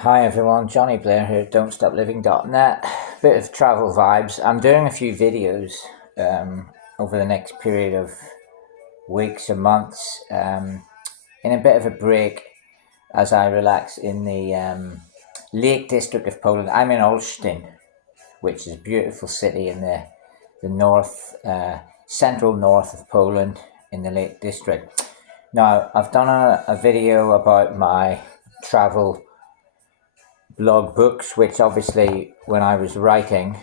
Hi everyone, Jonny Blair here at don'tstopliving.net. Bit of travel vibes. I'm doing a few videos over the next period of weeks or months in a bit of a break as I relax in the Lake District of Poland. I'm in Olsztyn, which is a beautiful city in the north, central north of Poland in the Lake District. Now, I've done a video about my travel blog books, which obviously when I was writing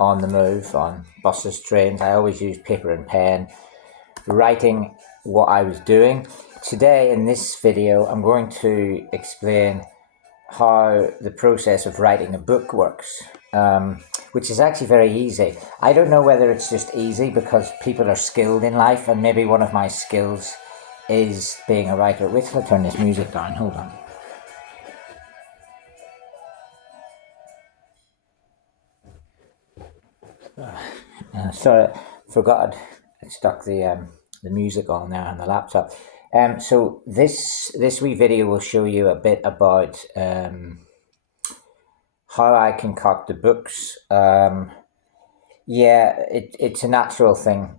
on the move, on buses, trains, I always used paper and pen, writing what I was doing. Today in this video, I'm going to explain how the process of writing a book works, which is actually very easy. I don't know whether it's just easy because people are skilled in life, and maybe one of my skills is being a writer. Wait till I turn this music down, hold on. Sorry, forgot I stuck the music on there on the laptop. So this wee video will show you a bit about how I concoct the books. It's a natural thing.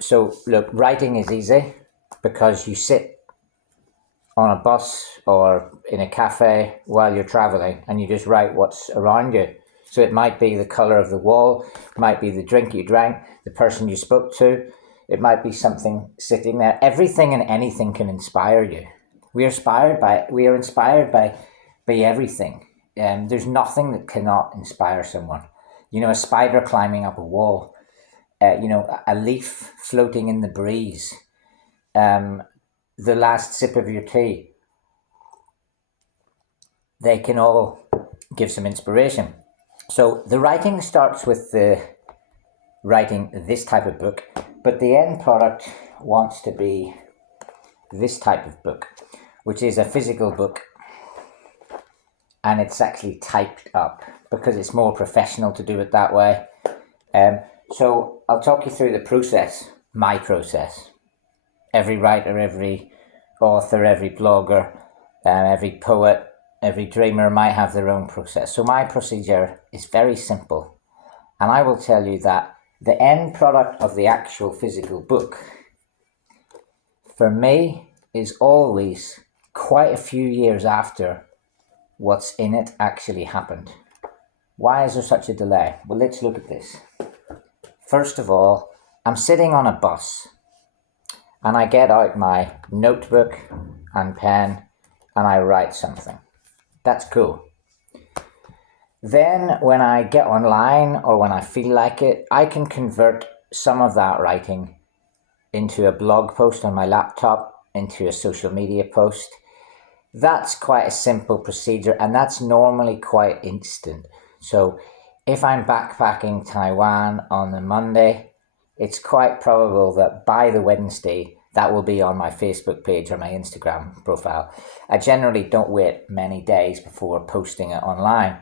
So look, writing is easy because you sit on a bus or in a cafe while you're traveling and you just write what's around you. So it might be the colour of the wall, it might be the drink you drank, the person you spoke to, it might be something sitting there. Everything and anything can inspire you. We are inspired by everything. There's nothing that cannot inspire someone. You know, a spider climbing up a wall, a leaf floating in the breeze, the last sip of your tea. They can all give some inspiration. So the writing starts with the writing this type of book, but the end product wants to be this type of book, which is a physical book, and it's actually typed up because it's more professional to do it that way. So I'll talk you through the process, my process. Every writer, every author, every blogger, every poet, every dreamer might have their own process. So my procedure is very simple. And I will tell you that the end product of the actual physical book, for me, is always quite a few years after what's in it actually happened. Why is there such a delay? Well, let's look at this. First of all, I'm sitting on a bus and I get out my notebook and pen and I write something. That's cool. Then when I get online or when I feel like it, I can convert some of that writing into a blog post on my laptop, into a social media post. That's quite a simple procedure, and that's normally quite instant. So if I'm backpacking Taiwan on the Monday, it's quite probable that by the Wednesday, that will be on my Facebook page or my Instagram profile. I generally don't wait many days before posting it online.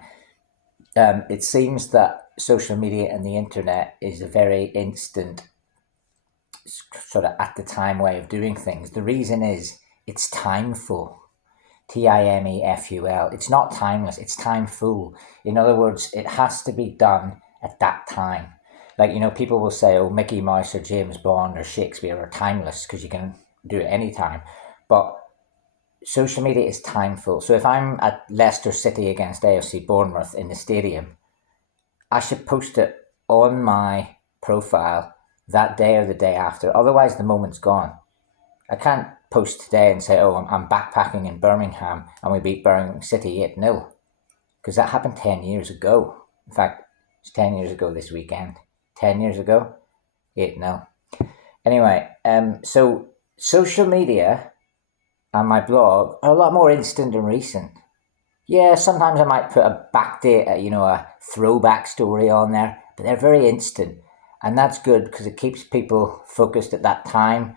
It seems that social media and the internet is a very instant, sort of at the time way of doing things. The reason is it's timeful. Timeful. It's not timeless, it's timeful. In other words, it has to be done at that time. Like, people will say, oh, Mickey Mouse or James Bond or Shakespeare are timeless because you can do it anytime. But social media is timeful. So if I'm at Leicester City against AFC Bournemouth in the stadium, I should post it on my profile that day or the day after. Otherwise, the moment's gone. I can't post today and say, oh, I'm backpacking in Birmingham and we beat Birmingham City 8-0. Because that happened 10 years ago. In fact, it's 10 years ago this weekend. 10 years ago, 8-0. Anyway, so social media and my blog are a lot more instant and recent. Yeah, sometimes I might put a backdate, a throwback story on there, but they're very instant. And that's good because it keeps people focused at that time.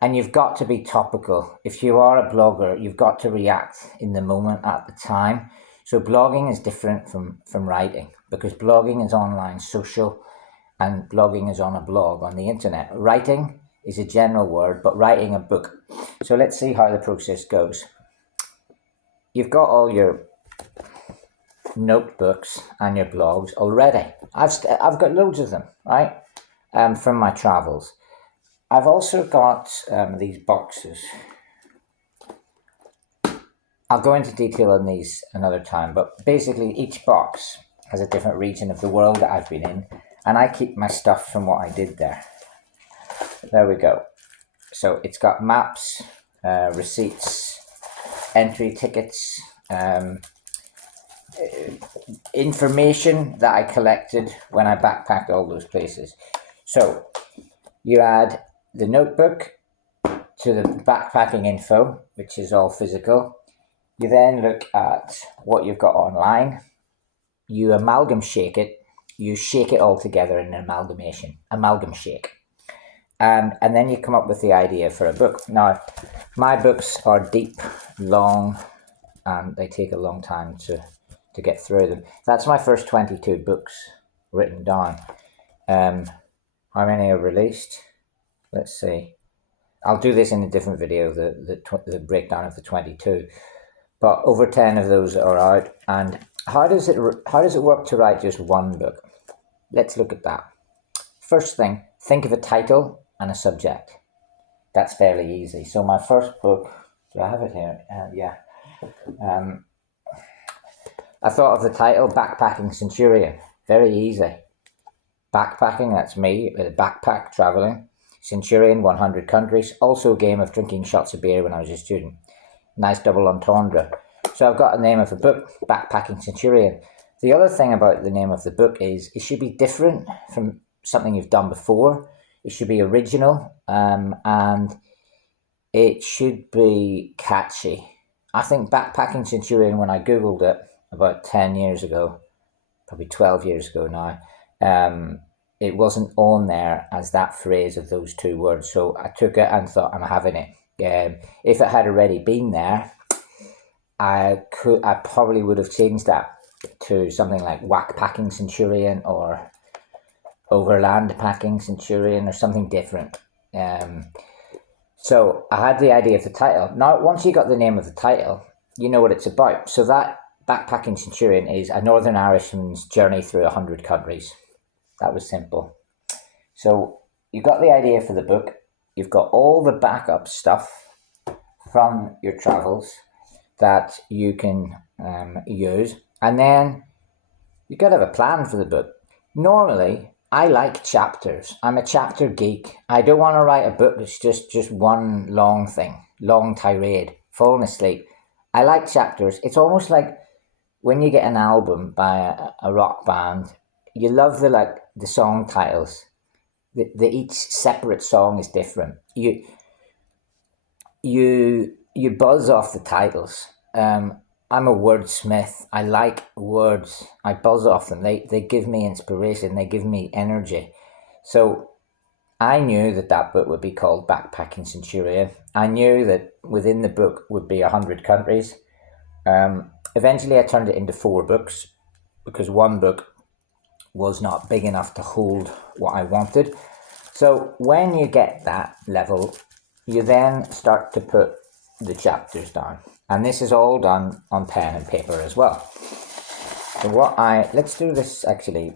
And you've got to be topical. If you are a blogger, you've got to react in the moment at the time. So blogging is different from writing because blogging is online social and blogging is on a blog on the internet. Writing is a general word, but writing a book. So let's see how the process goes. You've got all your notebooks and your blogs already. I've got loads of them, right? From my travels. I've also got these boxes. I'll go into detail on these another time, but basically each box has a different region of the world that I've been in, and I keep my stuff from what I did there. There we go. So it's got maps, receipts, entry tickets, information that I collected when I backpacked all those places. So you add the notebook to the backpacking info, which is all physical. You then look at what you've got online. You amalgamshake it. You shake it all together in an amalgamshake. And then you come up with the idea for a book. Now, my books are deep, long, and they take a long time to get through them. That's my first 22 books written down. How many are released? Let's see. I'll do this in a different video, the breakdown of the 22. But over 10 of those are out. And how does it work to write just one book? Let's look at that. First thing, think of a title and a subject. That's fairly easy. So my first book, do I have it here? Yeah. I thought of the title, Backpacking Centurion. Very easy. Backpacking, that's me, with a backpack traveling. Centurion, 100 countries. Also a game of drinking shots of beer when I was a student. Nice double entendre. So I've got a name of the book, Backpacking Centurion. The other thing about the name of the book is it should be different from something you've done before. It should be original, and it should be catchy. I think Backpacking Centurion, when I Googled it about 10 years ago, probably 12 years ago now, it wasn't on there as that phrase of those two words. So I took it and thought, I'm having it. If it had already been there, I probably would have changed that to something like Whackpacking Centurion or Overland Packing Centurion or something different. So I had the idea of the title. Now, once you got the name of the title, you know what it's about. So that Backpacking Centurion is a Northern Irishman's journey through 100 countries. That was simple. So you got the idea for the book. You've got all the backup stuff from your travels that you can use. And then you've got to have a plan for the book. Normally, I like chapters. I'm a chapter geek. I don't want to write a book that's just one long thing, long tirade, falling asleep. I like chapters. It's almost like when you get an album by a rock band, you love the song titles. Each separate song is different. You buzz off the titles. I'm a wordsmith. I like words. I buzz off them. They give me inspiration. They give me energy. So I knew that book would be called Backpacking Centurion. I knew that within the book would be 100 countries. Eventually I turned it into 4 books because one book was not big enough to hold what I wanted. So when you get that level, you then start to put the chapters down. And this is all done on pen and paper as well. So let's do this actually.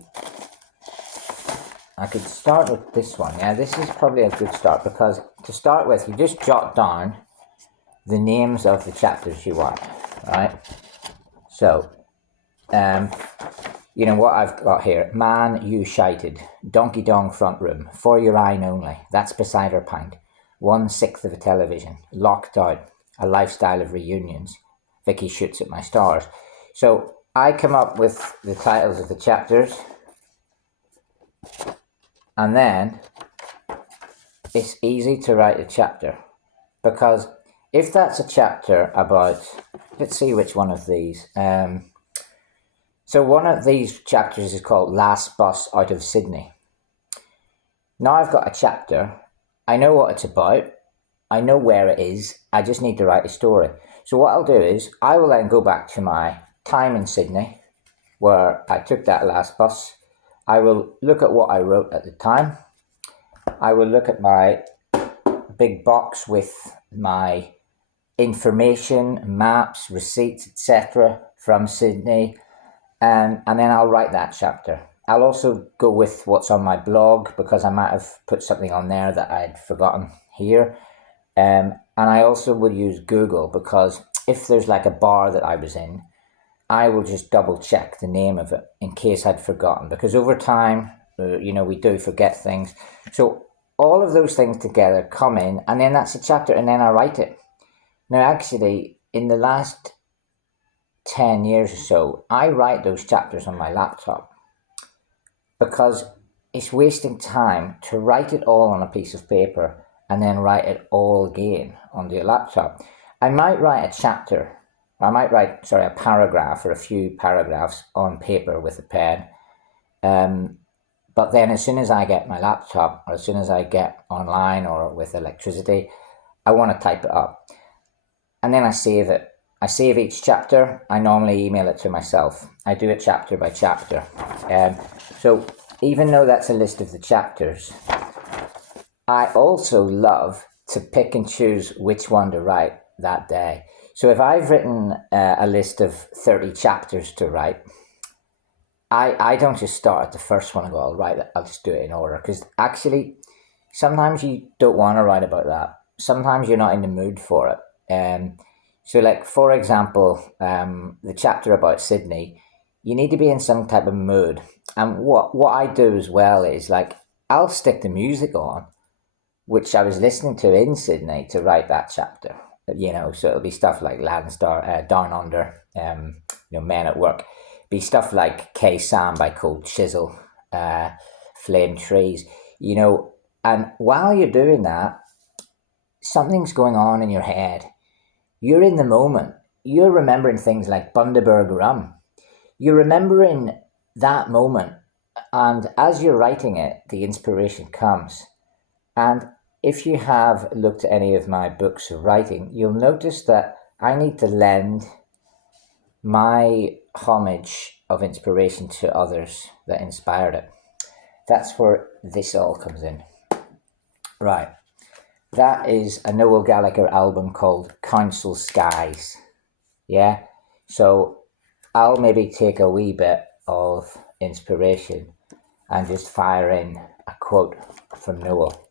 I could start with this one. Yeah, this is probably a good start because to start with, you just jot down the names of the chapters you want, right? So, you know what I've got here. Man, you shited. Donkey Dong front room. For your eye only. That's beside her pint. 1/6 of a television. Locked out. A lifestyle of reunions. Vicky shoots at my stars. So I come up with the titles of the chapters. And then it's easy to write a chapter. Because if that's a chapter about, let's see which one of these. So one of these chapters is called Last Bus Out of Sydney. Now I've got a chapter. I know what it's about. I know where it is. I just need to write a story. So what I'll do is I will then go back to my time in Sydney where I took that last bus. I will look at what I wrote at the time. I will look at my big box with my information, maps, receipts, etc. from Sydney. and then I'll write that chapter. I'll also go with what's on my blog because I might have put something on there that I'd forgotten here. And I also would use Google because if there's like a bar that I was in, I will just double check the name of it in case I'd forgotten, because over time, we do forget things. So all of those things together come in, and then that's a chapter, and then I write it. Now, actually, in the last 10 years or so, I write those chapters on my laptop because it's wasting time to write it all on a piece of paper and then write it all again on the laptop. I might write a chapter, I might write, a paragraph or a few paragraphs on paper with a pen. But then as soon as I get my laptop or as soon as I get online or with electricity, I want to type it up. And then I save it. I save each chapter. I normally email it to myself. I do it chapter by chapter. So even though that's a list of the chapters, I also love to pick and choose which one to write that day. So if I've written a list of 30 chapters to write, I don't just start at the first one and go, I'll just do it in order. Because actually, sometimes you don't want to write about that. Sometimes you're not in the mood for it. So like, for example, the chapter about Sydney, you need to be in some type of mood. And what I do as well is like, I'll stick the music on, which I was listening to in Sydney to write that chapter. So it'll be stuff like Lansdowne, Down Under, Men at Work. Be stuff like K-Sam by Cold Chisel, Flame Trees, and while you're doing that, something's going on in your head. You're in the moment. You're remembering things like Bundaberg Rum. You're remembering that moment, and as you're writing it, the inspiration comes. And if you have looked at any of my books of writing, you'll notice that I need to lend my homage of inspiration to others that inspired it. That's where this all comes in. Right. That is a Noel Gallagher album called Council Skies. Yeah. So I'll maybe take a wee bit of inspiration and just fire in a quote from Noel.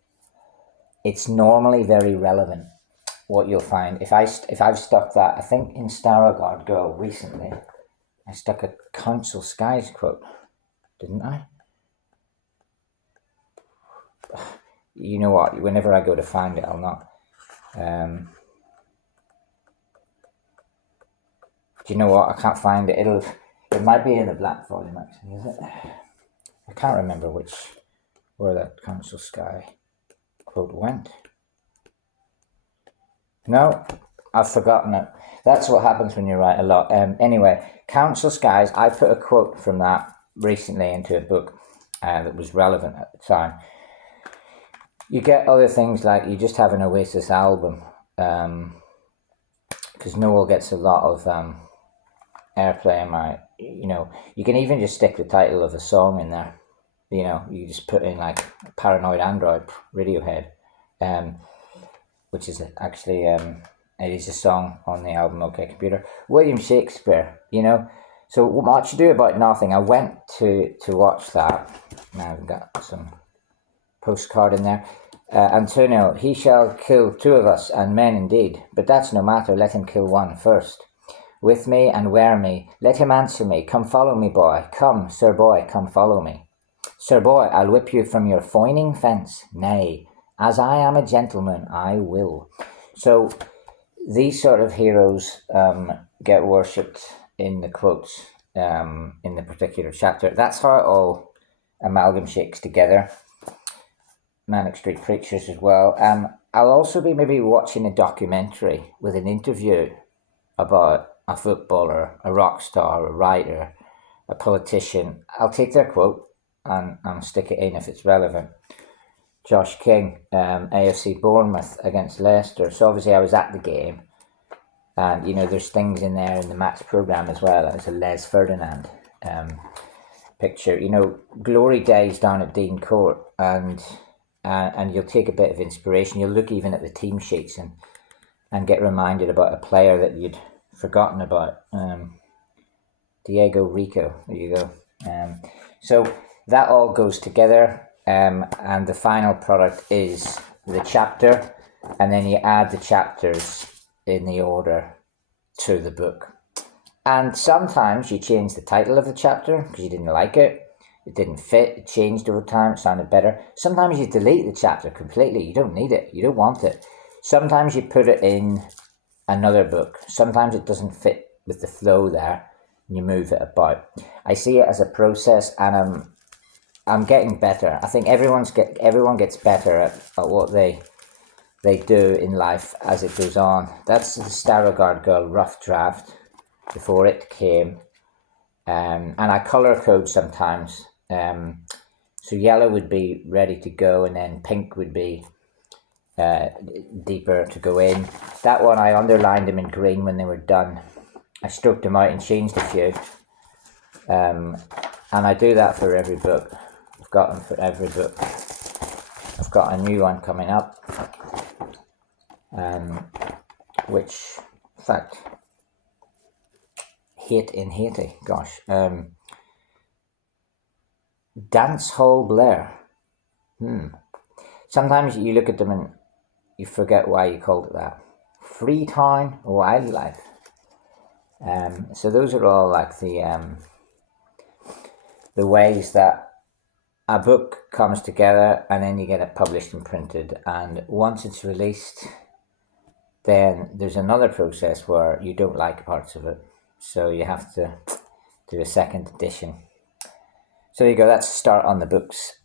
It's normally very relevant. What you'll find, if I've stuck that, I think in Starogard Girl recently, I stuck a Council Skies quote, didn't I? You know what? Whenever I go to find it, I'll not. Do you know what? I can't find it. It might be in the black volume actually, is it? I can't remember where that Council Sky quote went. No, I've forgotten it. That's what happens when you write a lot. Anyway, Council Skies, I put a quote from that recently into a book that was relevant at the time. You get other things like you just have an Oasis album, because Noel gets a lot of airplay in my, you can even just stick the title of a song in there. You just put in like Paranoid Android, Radiohead, which is actually, it is a song on the album OK Computer. William Shakespeare, So Much Ado About Nothing, I went to watch that. Now I've got some postcard in there. Antonio, he shall kill two of us, and men indeed, but that's no matter, let him kill one first. With me and wear me, let him answer me, come follow me, boy, come, sir boy, come follow me. Sir boy, I'll whip you from your foining fence, nay, as I am a gentleman, I will. So these sort of heroes get worshipped in the quotes in the particular chapter. That's how it all amalgamshakes together. Manic Street Preachers as well. I'll also be maybe watching a documentary with an interview about a footballer, a rock star, a writer, a politician. I'll take their quote and stick it in if it's relevant. Josh King, AFC Bournemouth against Leicester. So obviously I was at the game, and there's things in there in the match programme as well. There's a Les Ferdinand picture. Glory days down at Dean Court, and you'll take a bit of inspiration. You'll look even at the team sheets and get reminded about a player that you'd forgotten about. Diego Rico. There you go. So that all goes together, and the final product is the chapter, and then you add the chapters in the order to the book. And sometimes you change the title of the chapter because you didn't like it. It didn't fit. It changed over time. It sounded better. Sometimes you delete the chapter completely. You don't need it. You don't want it. Sometimes you put it in another book. Sometimes it doesn't fit with the flow there, and you move it about. I see it as a process, and I'm getting better. I think everyone gets better at what they do in life as it goes on. That's the Starogard Girl rough draft before it came, and I color code sometimes. So yellow would be ready to go, and then pink would be deeper to go in. That one I underlined them in green when they were done. I stroked them out and changed a few, and I do that for every book. I've got them for every book. I've got a new one coming up, which, in fact, Haiti, gosh, Dance Hall Blair. Sometimes you look at them and you forget why you called it that. Freetown Wildlife. So those are all like the ways that a book comes together, and then you get it published and printed. And once it's released, then there's another process where you don't like parts of it, so you have to do a second edition. So there you go. That's a start on the books.